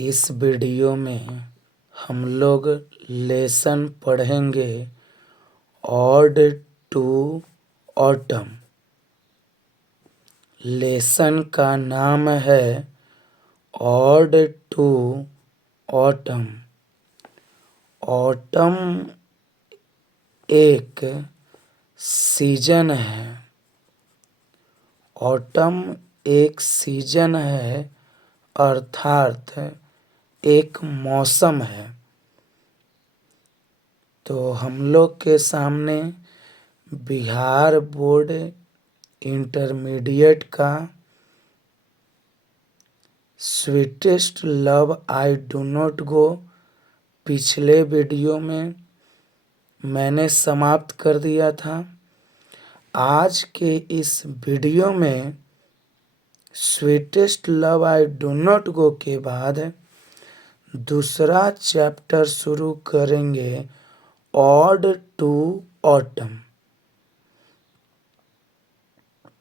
इस वीडियो में हम लोग लेसन पढ़ेंगे ऑड टू ऑटम। लेसन का नाम है ऑड टू ऑटम। ऑटम एक सीजन है। ऑटम एक सीजन है अर्थात एक मौसम है। तो हम लोग के सामने बिहार बोर्ड इंटरमीडिएट का sweetest love I do not go पिछले वीडियो में मैंने समाप्त कर दिया था। आज के इस वीडियो में sweetest love I do not go के बाद दूसरा चैप्टर शुरू करेंगे ऑड टू ऑटम।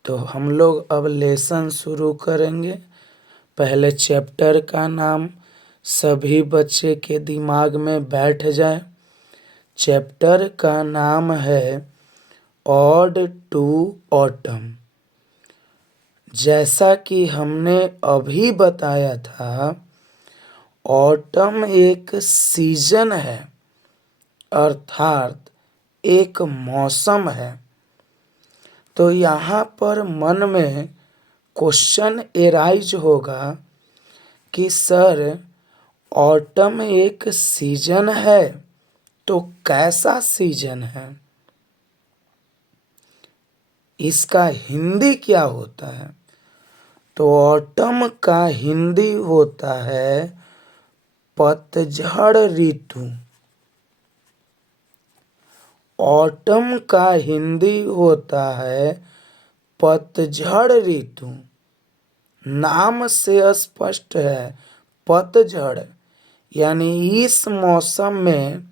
तो हम लोग अब लेसन शुरू करेंगे। पहले चैप्टर का नाम सभी बच्चे के दिमाग में बैठ जाए। चैप्टर का नाम है ऑड टू ऑटम। जैसा कि हमने अभी बताया था, ऑटम एक सीजन है अर्थात एक मौसम है। तो यहाँ पर मन में क्वेश्चन एराइज होगा कि सर ऑटम एक सीजन है तो कैसा सीजन है, इसका हिंदी क्या होता है? तो ऑटम का हिंदी होता है पतझड़ ऋतु। ऑटम का हिंदी होता है पतझड़ ऋतु। नाम से स्पष्ट है पतझड़, यानी इस मौसम में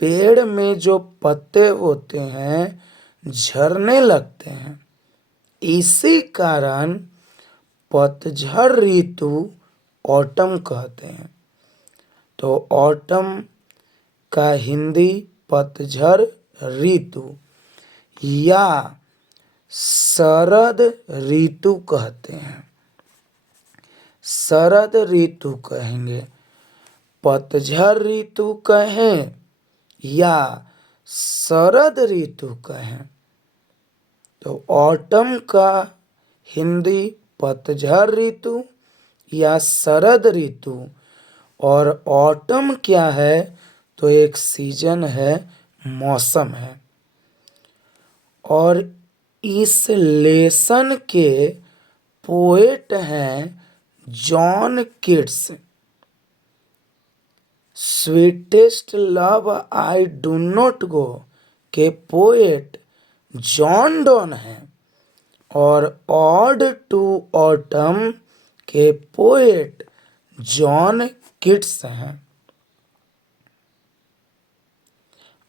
पेड़ में जो पत्ते होते हैं झड़ने लगते हैं। इसी कारण पतझड़ ऋतु ऑटम कहते हैं। तो ऑटम का हिंदी पतझड़ ऋतु या शरद ऋतु कहते हैं। शरद ऋतु कहेंगे, पतझड़ ऋतु कहें या शरद ऋतु कहें। तो ऑटम का हिंदी पतझड़ ऋतु या शरद ऋतु। और ऑटम क्या है? तो एक सीजन है, मौसम है। और इस लेसन के पोएट हैं John Keats. Sweetest love I do not go के पोएट जॉन डॉन हैं और ऑड टू ऑटम के पोएट जॉन किट्स हैं।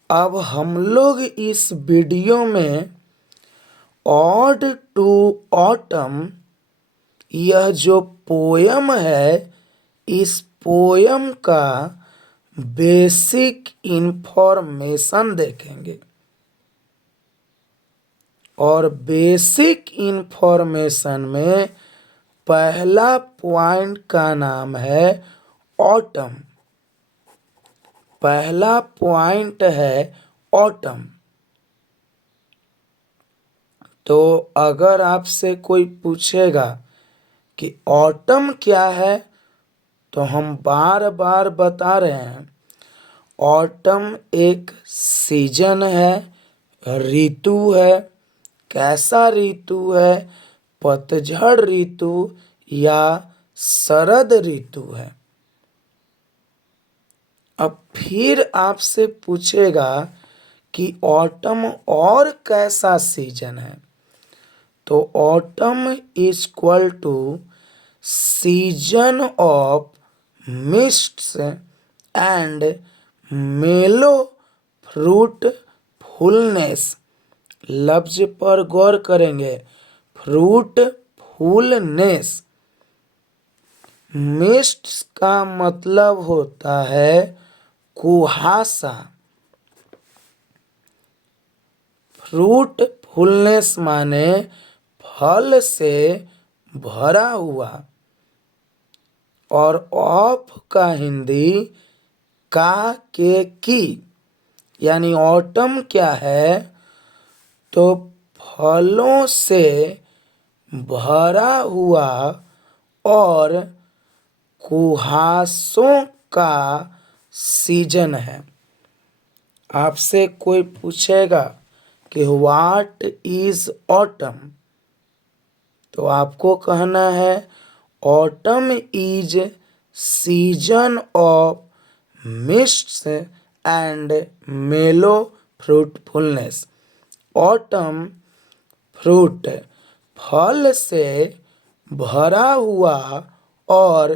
अब हम लोग इस वीडियो में ऑड टू ऑटम, यह जो पोयम है, इस पोयम का बेसिक इंफॉर्मेशन देखेंगे। और बेसिक इंफॉर्मेशन में पहला पॉइंट का नाम है ऑटम। पहला पॉइंट है ऑटम। तो अगर आपसे कोई पूछेगा कि ऑटम क्या है, तो हम बार बार बता रहे हैं ऑटम एक सीजन है, ऋतु है। कैसा ऋतु है? पतझड़ ऋतु या शरद ऋतु है। अब फिर आपसे पूछेगा कि ऑटम और कैसा सीजन है? तो autumn is equal to season of mists and mellow fruitfulness. लफ्ज पर गौर करेंगे, फ्रूटफुलनेस। मिस्ट का मतलब होता है कुहासा। फ्रूटफुलनेस माने फल से भरा हुआ। और ऑफ का हिंदी का के की, यानी ऑटम क्या है, तो फलों से भरा हुआ और कुहासों का सीजन है। आपसे कोई पूछेगा कि व्हाट इज ऑटम, तो आपको कहना है autumn is season of mists and mellow fruitfulness. Autumn fruit फल से भरा हुआ और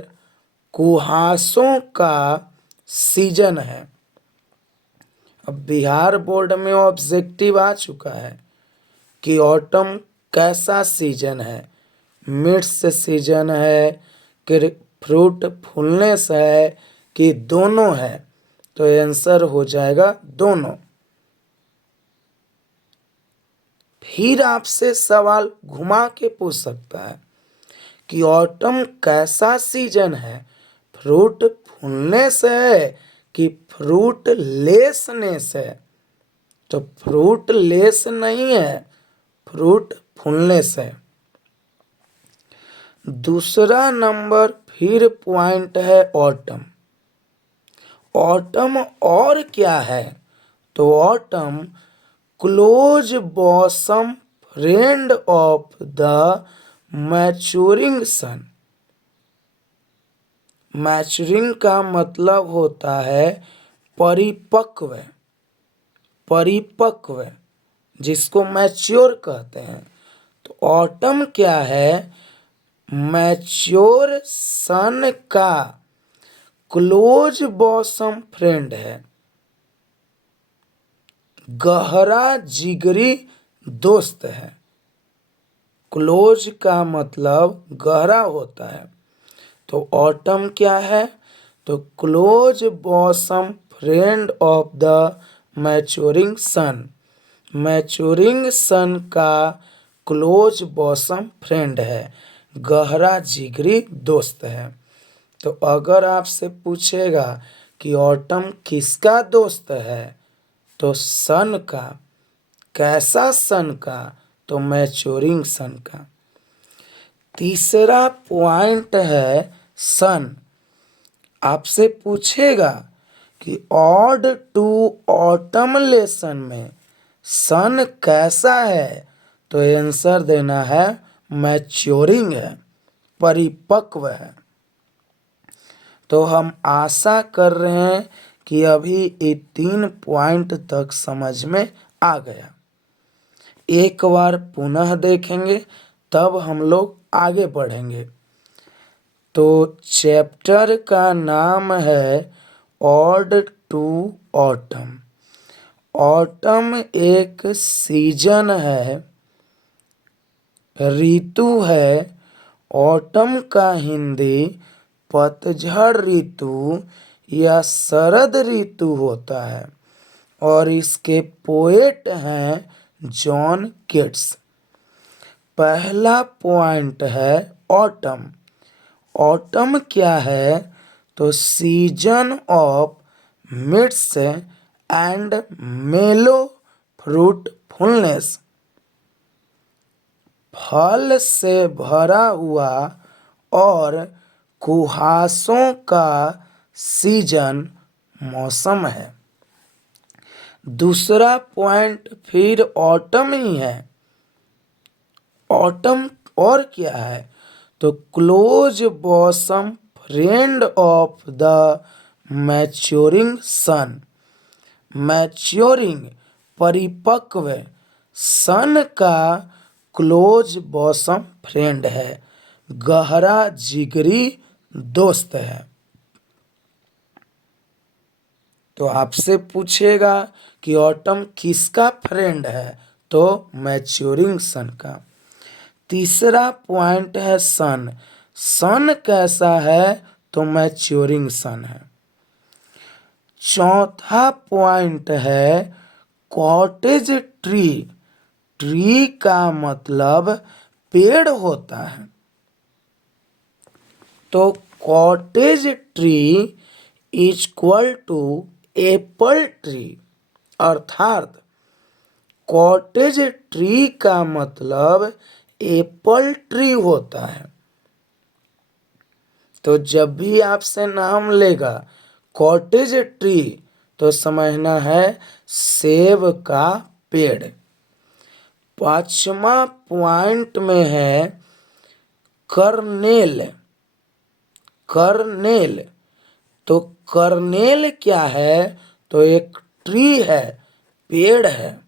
कुहासों का सीजन है। अब बिहार बोर्ड में ऑब्जेक्टिव आ चुका है कि ऑटम कैसा सीजन है, मिड्स सीजन है कि फ्रूट फुलनेस है कि दोनों है, तो आंसर हो जाएगा दोनों। फिर आपसे सवाल घुमा के पूछ सकता है कि ऑटम कैसा सीजन है, फ्रूट फुलनेस है कि फ्रूट लेसनेस है, तो फ्रूट लेस नहीं है, फ्रूट फुलनेस है। दूसरा नंबर फिर पॉइंट है ऑटम। ऑटम और क्या है, तो autumn close bosom friend of the maturing sun. Maturing का मतलब होता है परिपक्व। परिपक्व जिसको मैच्योर कहते हैं। तो ऑटम क्या है, मैच्योर सन का क्लोज बॉसम फ्रेंड है, गहरा जिगरी दोस्त है। क्लोज का मतलब गहरा होता है, तो ऑटम क्या है, तो close bosom friend of the maturing sun. Maturing sun का क्लोज बॉसम फ्रेंड है, गहरा जिगरी दोस्त है। तो अगर आपसे पूछेगा कि ऑटम किसका दोस्त है, तो सन का। कैसा सन का, तो मैच्योरिंग सन का। तीसरा पॉइंट है सन। आपसे पूछेगा कि ऑड टू ऑटम लेसन में सन कैसा है, तो आंसर देना है मैच्योरिंग है, परिपक्व है। तो हम आशा कर रहे हैं कि अभी ये 3 पॉइंट तक समझ में आ गया। एक बार पुनः देखेंगे तब हम लोग आगे बढ़ेंगे। तो चैप्टर का नाम है ऑड टू ऑटम। ऑटम एक सीजन है, ऋतु है। ऑटम का हिंदी पतझड़ ऋतु या शरद ऋतु होता है और इसके पोएट हैं जॉन केट्स। पहला पॉइंट है ऑटम। ऑटम क्या है, तो season of midst and mellow fruitfulness. फल से भरा हुआ और कुहासों का सीजन मौसम है। दूसरा पॉइंट फिर ऑटम ही है। ऑटम और क्या है, तो close bosom friend of the maturing sun. Maturing परिपक्व सन का क्लोज बॉसम फ्रेंड है, गहरा जिगरी दोस्त है। तो आपसे पूछेगा कि ऑटम किसका फ्रेंड है, तो मैच्योरिंग सन का। तीसरा पॉइंट है सन। सन कैसा है? तो मैच्योरिंग सन है। चौथा पॉइंट है कॉटेज ट्री। ट्री का मतलब पेड़ होता है। तो cottage tree is equal to apple tree, अर्थात कॉटेज ट्री का मतलब एप्पल ट्री होता है। तो जब भी आपसे नाम लेगा कॉटेज ट्री तो समझना है सेब का पेड़। पांचवा पॉइंट में है कर्नेल। कर्नेल, तो कर्नेल क्या है? तो एक ट्री है, पेड़ है।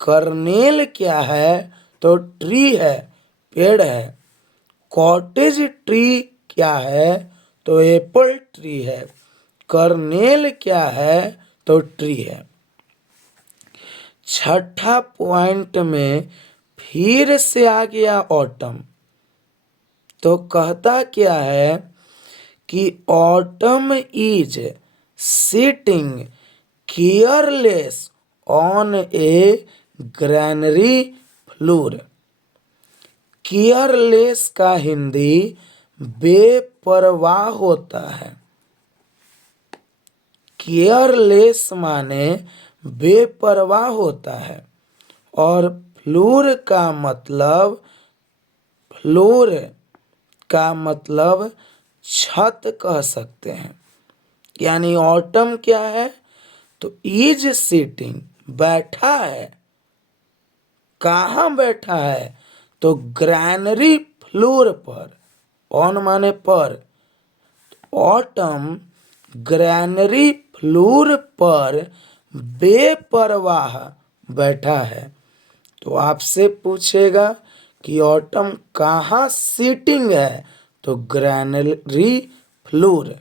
कर्नेल क्या है? तो ट्री है, पेड़ है। कॉटेज ट्री क्या है? तो एप्पल ट्री है। कर्नेल क्या है? तो ट्री है। छठा पॉइंट में फिर से आ गया ऑटम। तो कहता क्या है कि autumn is sitting careless on A granary floor. Careless का हिंदी बेपरवाह होता है। केयरलेस माने बेपरवाह होता है। और फ्लोर का मतलब छत कह सकते हैं। यानी ऑटम क्या है? तो इज सिटिंग, बैठा है। कहाँ बैठा है? तो ग्रैनरी फ्लोर पर। ऑन माने पर। ऑटम ग्रैनरी फ्लोर पर बेपरवाह बैठा है। तो आपसे पूछेगा कि ऑटम कहाँ सीटिंग है? तो ग्रैनरी फ्लोर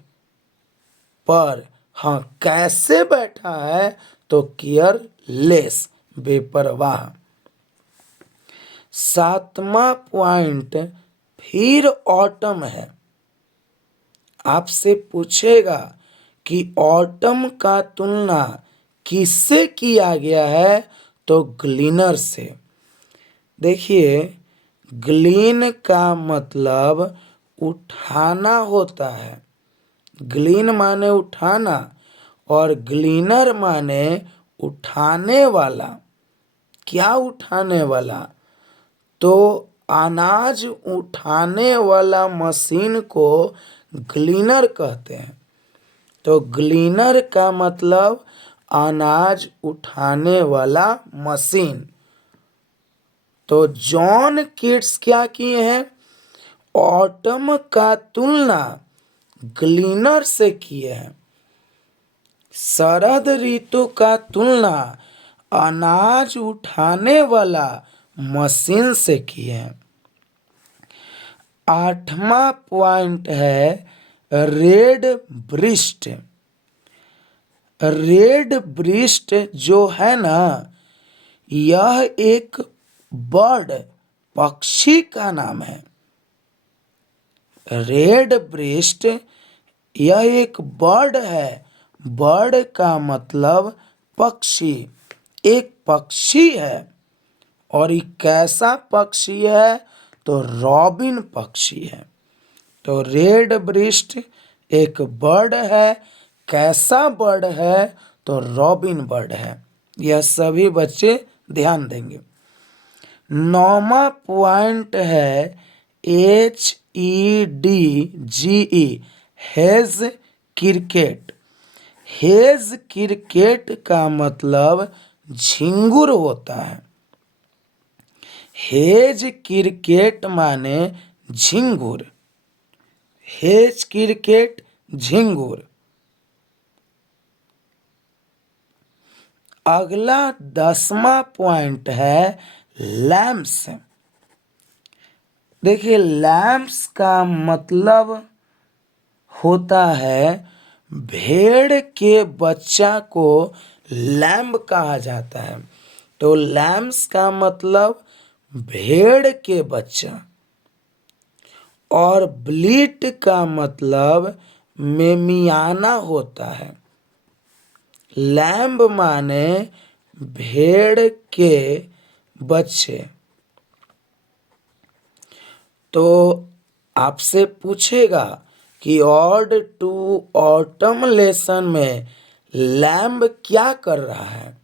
पर। हाँ, कैसे बैठा है? तो केयरलेस, बेपरवाह। सातवां पॉइंट फिर ऑटम है। आपसे पूछेगा कि ऑटम का तुलना किससे किया गया है? तो ग्लीनर से। देखिए, ग्लीन का मतलब उठाना होता है। ग्लीन माने उठाना और ग्लीनर माने उठाने वाला। क्या उठाने वाला? तो अनाज उठाने वाला मशीन को ग्लीनर कहते हैं। तो ग्लीनर का मतलब अनाज उठाने वाला मशीन। तो जॉन किट्स क्या किए हैं? ऑटम का तुलना ग्लीनर से किए हैं। शरद ऋतु का तुलना अनाज उठाने वाला मशीन से किए हैं। आठवां पॉइंट है रेड ब्रिस्ट। रेड ब्रिस्ट जो है ना, यह एक बर्ड, पक्षी का नाम है। रेड ब्रिस्ट यह एक बर्ड है। बर्ड का मतलब पक्षी, एक पक्षी है। और ये कैसा पक्षी है? तो रॉबिन पक्षी है। तो रेड ब्रिस्ट एक बर्ड है। कैसा बर्ड है? तो रॉबिन बर्ड है। यह सभी बच्चे ध्यान देंगे। नौवां पॉइंट है HEDGE, hedge cricket. Hedge cricket का मतलब झिंगुर होता है। हेज क्रिकेट माने झिंगुर। हेज क्रिकेट, झिंगुर। अगला 10वां पॉइंट है लैम्प्स। देखिए, लैम्प्स का मतलब होता है भेड़ के बच्चा को लैम्ब कहा जाता है। तो लैम्प्स का मतलब भेड़ के बच्चा। और ब्लीट का मतलब मेमियाना होता है। लैम्ब माने भेड़ के बच्चे। तो आपसे पूछेगा कि ऑड टू ऑटम लेसन में लैम्ब क्या कर रहा है,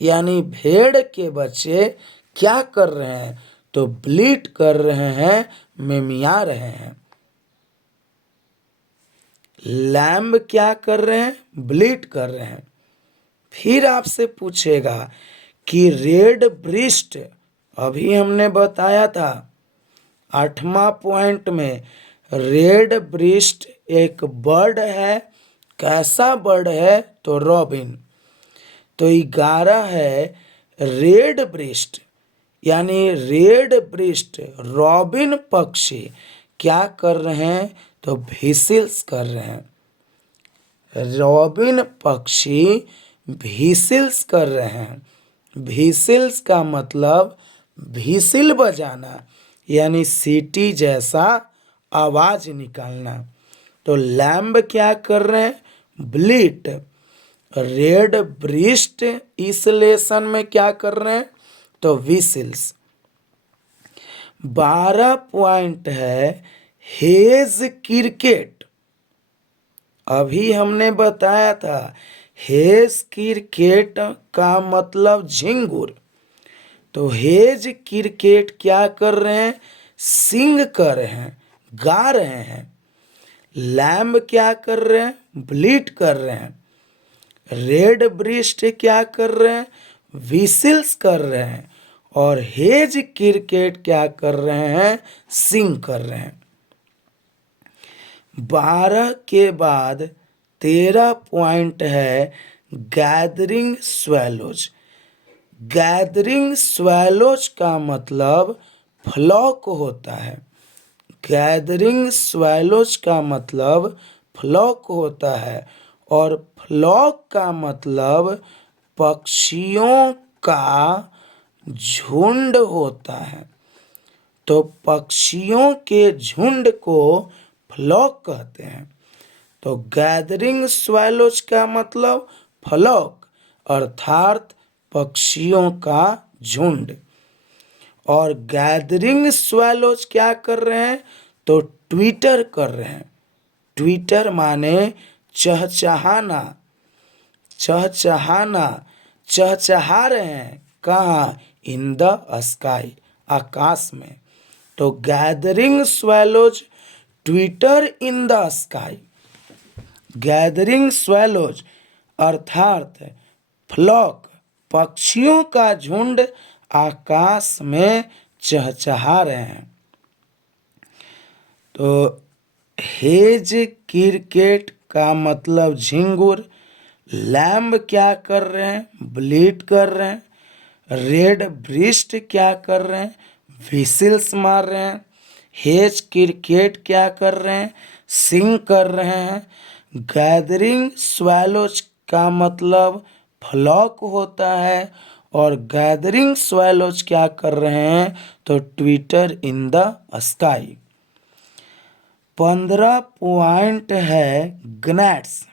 यानी भेड़ के बच्चे क्या कर रहे हैं, तो ब्लीट कर रहे हैं, मेमिया रहे हैं। लैम्ब क्या कर रहे हैं, ब्लीट कर रहे हैं। फिर आपसे पूछेगा कि रेड ब्रिस्ट, अभी हमने बताया था 8वां पॉइंट में, रेड ब्रिस्ट एक बर्ड है। कैसा बर्ड है, तो रॉबिन। तो 11 है रेड ब्रिस्ट, यानी रेड ब्रिस्ट रॉबिन पक्षी क्या कर रहे हैं, तो व्हिसिल्स कर रहे हैं। रॉबिन पक्षी व्हिसिल्स कर रहे हैं। व्हिसिल्स का मतलब व्हिसिल बजाना, यानी सीटी जैसा आवाज निकालना। तो लैम्ब क्या कर रहे हैं, ब्लीट। रेड ब्रिस्ट इस लेसन में क्या कर रहे हैं, तो व्हिसिल्स। 12 पॉइंट है हेज क्रिकेट। अभी हमने बताया था हेज क्रिकेट का मतलब झिंगुर। तो हेज क्रिकेट क्या कर रहे हैं, सिंग कर रहे हैं, गा रहे हैं। लैम्ब क्या कर रहे हैं, ब्लीट कर रहे हैं। रेड ब्रिस्ट क्या कर रहे हैं, विसिल्स कर रहे हैं। और हेज क्रिकेट क्या कर रहे हैं, सिंग कर रहे हैं। 12 के बाद 13 पॉइंट है गैदरिंग स्वेलोज। गैदरिंग स्वेलोज का मतलब फ्लॉक होता है। गैदरिंग स्वेलोज का मतलब फ्लॉक होता है। और फ्लॉक का मतलब पक्षियों का झुंड होता है। तो पक्षियों के झुंड को फ्लॉक कहते हैं। तो गैदरिंग स्वेलोज का मतलब फ्लॉक, अर्थात पक्षियों का झुंड। और गैदरिंग स्वेलोज क्या कर रहे हैं, तो ट्विटर कर रहे हैं। ट्विटर माने चहचहाना। चहचहाना, चहचहा रहे हैं। कहाँ, इन द स्काई, आकाश में। तो gathering swallows Twitter in the sky. Gathering swallows अर्थात फ्लॉक, पक्षियों का झुंड आकाश में चहचहा रहे हैं। तो हेज क्रिकेट का मतलब झिंगुर। लैम्ब क्या कर रहे हैं, ब्लीट कर रहे हैं। रेड ब्रिस्ट क्या कर रहे हैं, विसिल्स मार रहे हैं। हेज क्रिकेट क्या कर रहे हैं, सिंग कर रहे हैं। गैदरिंग स्वेलोज का मतलब फ्लॉक होता है। और गैदरिंग स्वेलोज क्या कर रहे हैं, तो Twitter in the sky. 15 point है ग्नैट्स।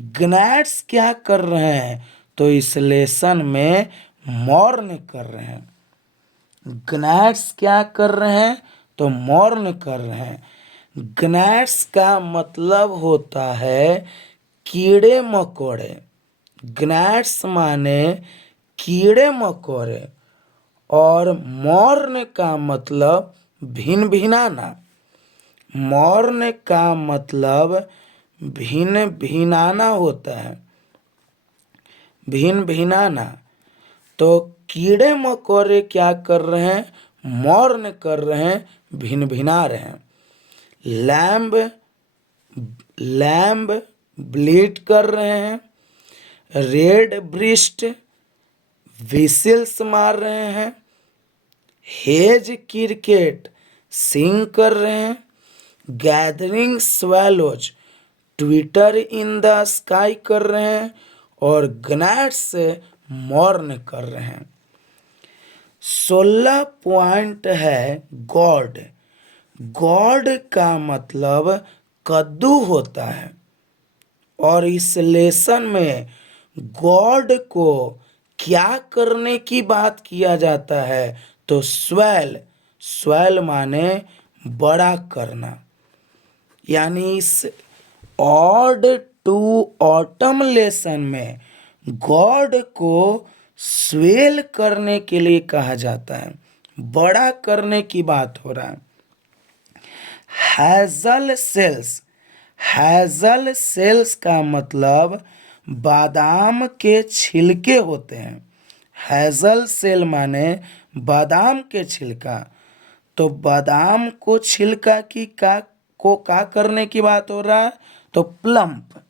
ग्नैट्स क्या कर रहे हैं, तो इस लेसन में मॉर्न कर रहे हैं। ग्नैट्स क्या कर रहे हैं, तो मॉर्न कर रहे हैं। ग्नैट्स का मतलब होता है कीड़े मकोड़े। ग्नैट्स माने कीड़े मकोड़े। और मॉर्न का मतलब भिन भिनाना। मॉर्न का मतलब भिन भिनाना होता है। भिन भिनाना। तो कीड़े मकोड़े क्या कर रहे हैं, मॉर्न कर रहे हैं, भिन भिना रहे हैं। लैम्ब लैम्ब ब्लीट कर रहे हैं। रेड ब्रिस्ट विसिल्स मार रहे हैं। हेज क्रिकेट सिंग कर रहे हैं। Gathering swallows Twitter in the sky कर रहे हैं। और ग्नैट्स मॉर्न कर रहे हैं। 16 पॉइंट है गॉड। गॉड का मतलब कद्दू होता है और इस लेसन में गॉड को क्या करने की बात किया जाता है तो स्वेल। स्वेल माने बड़ा करना। यानी इस ऑड टू ऑटम लेसन में गॉड को स्वेल करने के लिए कहा जाता है, बड़ा करने की बात हो रहा है। Hassle sales. हैजल सेल्स का मतलब बादाम के छिलके होते हैं। हैजल सेल माने बादाम के छिलका। तो बादाम को छिलका की का करने की बात हो रहा है तो प्लम्प।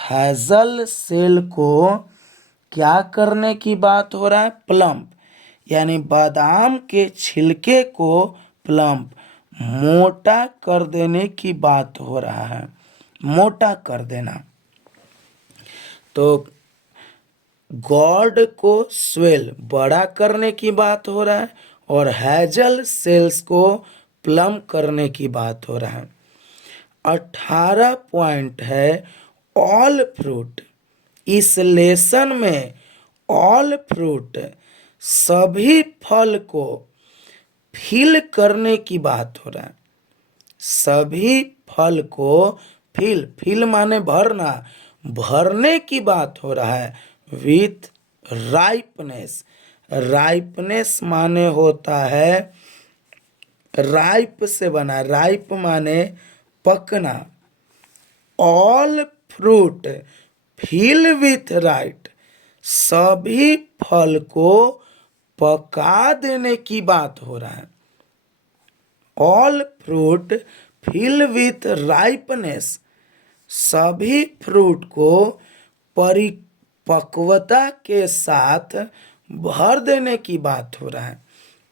हैजल सेल को क्या करने की बात हो रहा है प्लम्प। यानी बादाम के छिलके को प्लम्प मोटा कर देने की बात हो रहा है, मोटा कर देना। तो गॉड को स्वेल बड़ा करने की बात हो रहा है और हैजल सेल्स को प्लम करने की बात हो रहा है। 18 पॉइंट है ऑल फ्रूट। इस लेसन में ऑल फ्रूट सभी फल को फिल करने की बात हो रहा है। सभी फल को फिल, फिल माने भरना, भरने की बात हो रहा है विथ राइपनेस। राइपनेस माने होता है राइप से बना, राइप माने पकना। All fruit fill with ripe. सभी फल को पका देने की बात हो रहा है। All fruit fill with ripeness. सभी फ्रूट को परिपक्वता के साथ भर देने की बात हो रहा है।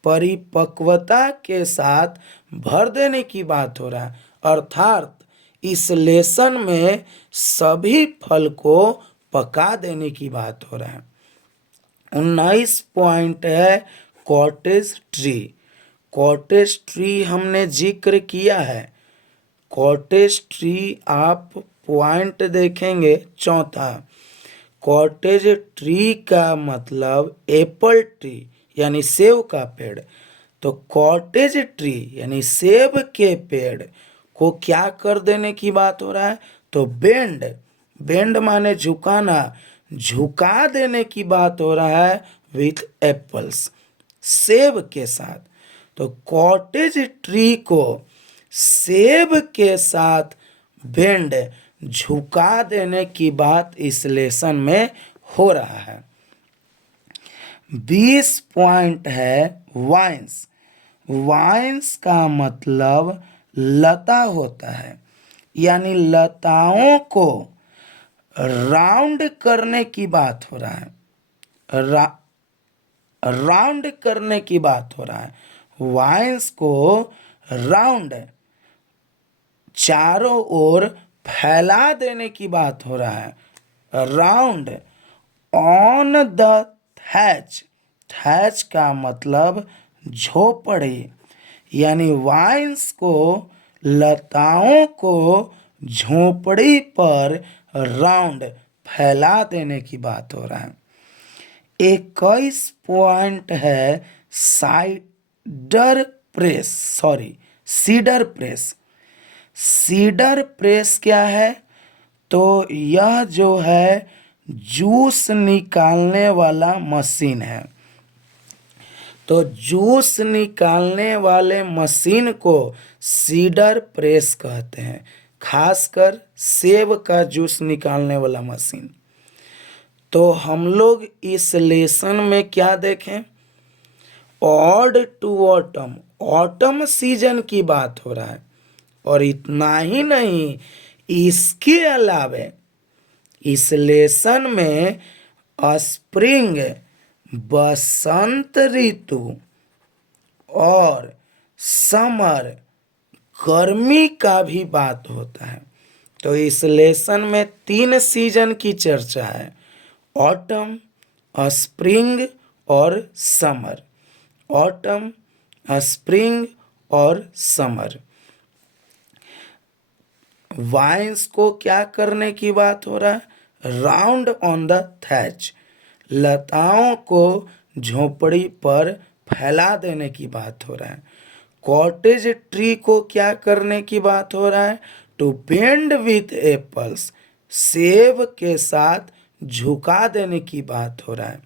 परिपक्वता के साथ भर देने की बात हो रहा है। अर्थात इस लेसन में सभी फल को पका देने की बात हो रहा है। 19 पॉइंट है कॉटेज ट्री। कॉटेज ट्री हमने जिक्र किया है। कॉटेज ट्री आप पॉइंट देखेंगे चौथा। कॉटेज ट्री का मतलब एप्पल ट्री यानी सेब का पेड़। तो कॉटेज ट्री यानी सेब के पेड़ को क्या कर देने की बात हो रहा है तो बेंड। बेंड माने झुकाना, झुका देने की बात हो रहा है विथ एप्पल्स, सेब के साथ। तो कॉटेज ट्री को सेब के साथ बेंड, झुका देने की बात इस लेसन में हो रहा है। 20 पॉइंट है वाइन्स। वाइन्स का मतलब लता होता है। यानी लताओं को राउंड करने की बात हो रहा है। राउंड करने की बात हो रहा है। वाइन्स को राउंड, चारों ओर फैला देने की बात हो रहा है। Round on the thatch. Thatch का मतलब झोपड़ी। यानी वाइन्स को, लताओं को झोपड़ी पर राउंड फैला देने की बात हो रहा है। 21 पॉइंट है cider press, sorry cedar press. Cedar press क्या है तो यह जो है जूस निकालने वाला मशीन है। तो जूस निकालने वाले मशीन को सीडर प्रेस कहते हैं, खासकर सेब का जूस निकालने वाला मशीन। तो हम लोग इस लेसन में क्या देखें, ode to autumn, autumn season की बात हो रहा है। और इतना ही नहीं, इसके अलावे इस लेसन में स्प्रिंग, बसंत ऋतु और समर, गर्मी का भी बात होता है। तो इस लेसन में 3 सीजन की चर्चा है, ऑटम, स्प्रिंग और समर। ऑटम, स्प्रिंग और समर। वाइन्स को क्या करने की बात हो रहा है? राउंड ऑन द थैच, लताओं को झोपड़ी पर फैला देने की बात हो रहा है। कॉटेज ट्री को क्या करने की बात हो रहा है? टू बेंड विथ एप्पल्स, सेब के साथ झुका देने की बात हो रहा है।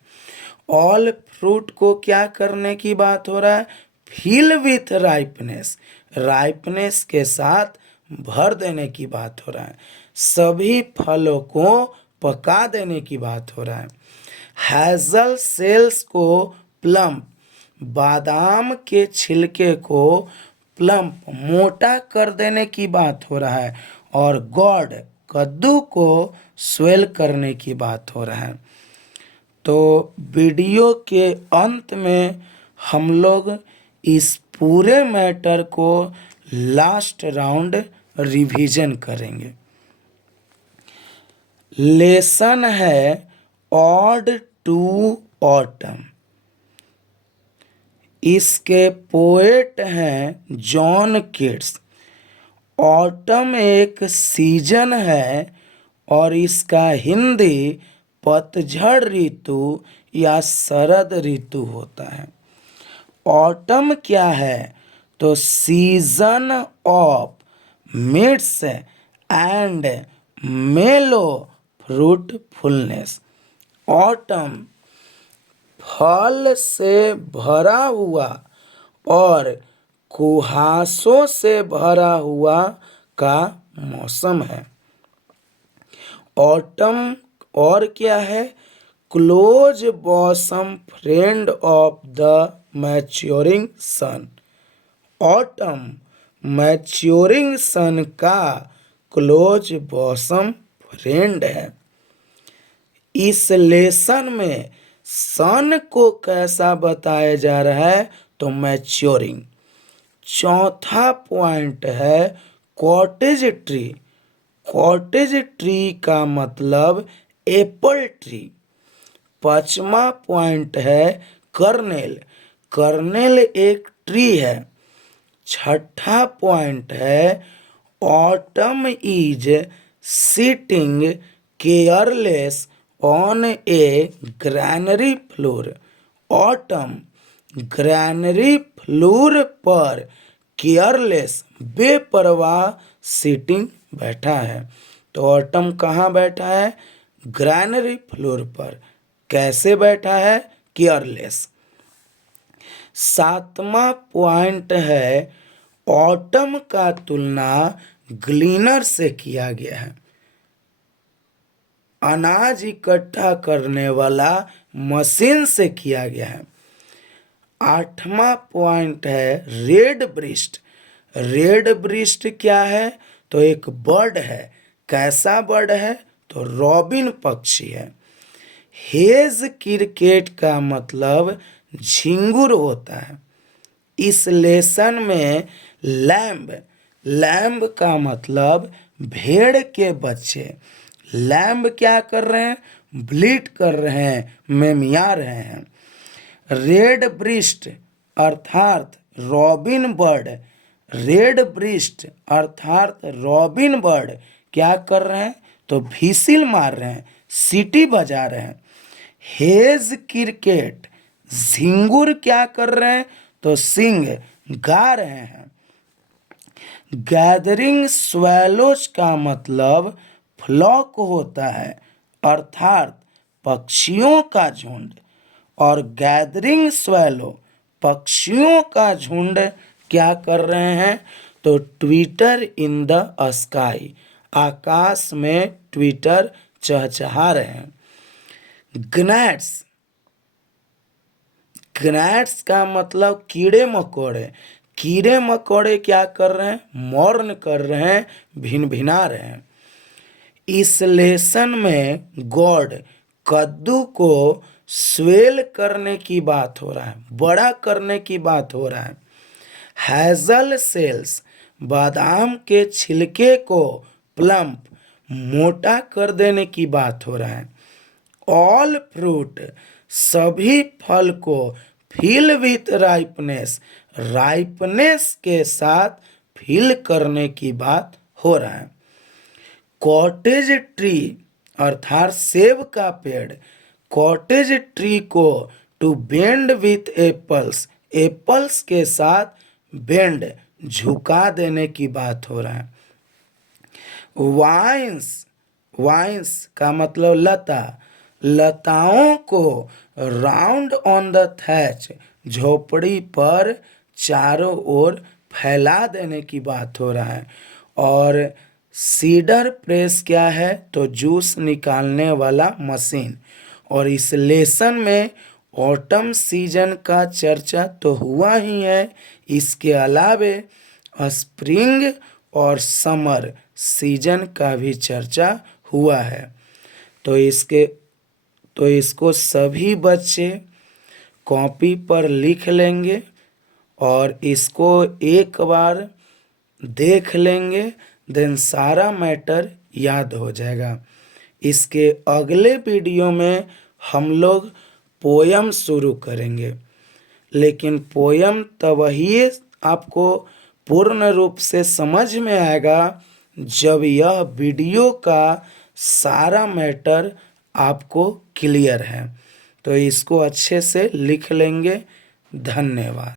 ऑल फ्रूट को क्या करने की बात हो रहा है? फिल विथ राइपनेस, राइपनेस के साथ भर देने की बात हो रहा है। सभी फलों को पका देने की बात हो रहा है। हैजल सेल्स को प्लम्प, बादाम के छिलके को प्लम्प मोटा कर देने की बात हो रहा है। और गॉड, कद्दू को स्वेल करने की बात हो रहा है। तो वीडियो के अंत में हम लोग इस पूरे मैटर को लास्ट राउंड रिवीजन करेंगे। लेसन है ऑड टू ऑटम, इसके पोएट हैं जॉन किट्स। ऑटम एक सीजन है और इसका हिंदी पतझड़ ऋतु या शरद ऋतु होता है। ऑटम क्या है? तो season of midst and mellow fruitfulness. Autumn फल से भरा हुआ और कुहासों से भरा हुआ का मौसम है। ऑटम और क्या है? Close bosom friend of the maturing sun. Autumn maturing sun का क्लोज बॉसम फ्रेंड है। इस लेसन में सन को कैसा बताया जा रहा है? तो मैच्योरिंग। चौथा पॉइंट है कॉटेज ट्री। कॉटेज ट्री का मतलब एप्पल ट्री। पांचवा पॉइंट है कर्नेल। कर्नेल एक ट्री है। छठा पॉइंट है autumn is sitting careless on A granary floor. Autumn granary floor पर केयरलेस, बेपरवाह सिटिंग बैठा है। तो ऑटम कहाँ बैठा है? ग्रैनरी फ्लोर पर। कैसे बैठा है? केयरलेस। सातवां पॉइंट है ऑटम का तुलना ग्लीनर से किया गया है, अनाज इकट्ठा करने वाला मशीन से किया गया है। आठवां पॉइंट है रेड ब्रिस्ट। रेड ब्रिस्ट क्या है? तो एक बर्ड है। कैसा बर्ड है? तो रॉबिन पक्षी है। हेज क्रिकेट का मतलब झिंगुर होता है। इस लेसन में लैम्ब, लैम्ब का मतलब भेड़ के बच्चे। लैम्ब क्या कर रहे हैं? ब्लीड कर रहे हैं, मेमिया रहे हैं। रेड ब्रिस्ट अर्थात रॉबिन बर्ड, रेड ब्रिस्ट अर्थात रॉबिन बर्ड क्या कर रहे हैं? तो व्हिसिल मार रहे हैं, सीटी बजा रहे हैं। हेज क्रिकेट झिंगुर क्या कर रहे हैं? तो सिंग, गा रहे हैं। गैदरिंग स्वेलोज का मतलब फ्लॉक होता है अर्थात पक्षियों का झुंड। और गैदरिंग स्वेलो, पक्षियों का झुंड क्या कर रहे हैं? तो ट्विटर इन द स्काई, आकाश में ट्विटर चहचहा रहे हैं। ग्नैट्स, ग्नैट्स का मतलब कीड़े मकोड़े। कीड़े मकोड़े क्या कर रहे हैं? मौर्न कर रहे हैं, भिन भिना रहे हैं। इस लेसन में गॉड कद्दू को स्वेल करने की बात हो रहा है, बड़ा करने की बात हो रहा है। हैजल सेल्स, बादाम के छिलके को प्लम्प, मोटा कर देने की बात हो रहा है। ऑल फ्रूट, सभी फल को फिल विथ राइपनेस, राइपनेस के साथ फील करने की बात हो रहा है। कॉटेज ट्री अर्थात सेब का पेड़, कॉटेज ट्री को to bend with apples, apples के साथ बेंड झुका देने की बात हो रहा है। वाइन्स, वाइन्स का मतलब लता, लताओं को राउंड ऑन द थैच, झोपड़ी पर चारों ओर फैला देने की बात हो रहा है। और सीडर प्रेस क्या है, तो जूस निकालने वाला मशीन। और इस लेसन में ऑटम सीजन का चर्चा तो हुआ ही है, इसके अलावे स्प्रिंग और समर सीजन का भी चर्चा हुआ है। तो इसको सभी बच्चे कॉपी पर लिख लेंगे और इसको एक बार देख लेंगे, देन सारा मैटर याद हो जाएगा। इसके अगले वीडियो में हम लोग पोयम शुरू करेंगे, लेकिन पोयम तब ही आपको पूर्ण रूप से समझ में आएगा जब यह वीडियो का सारा मैटर आपको क्लियर है। तो इसको अच्छे से लिख लेंगे। धन्यवाद।